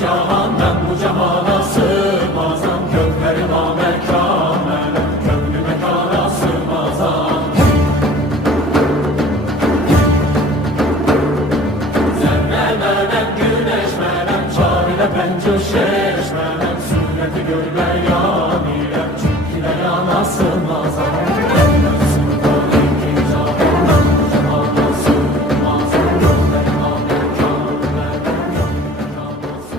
Cahan ben bu cahana sığmazam, köklerime mekamene, köklü mekana sığmazam. Zerremenem, güneşmenem, çarine pencür şeşmenem, sureti görme ya.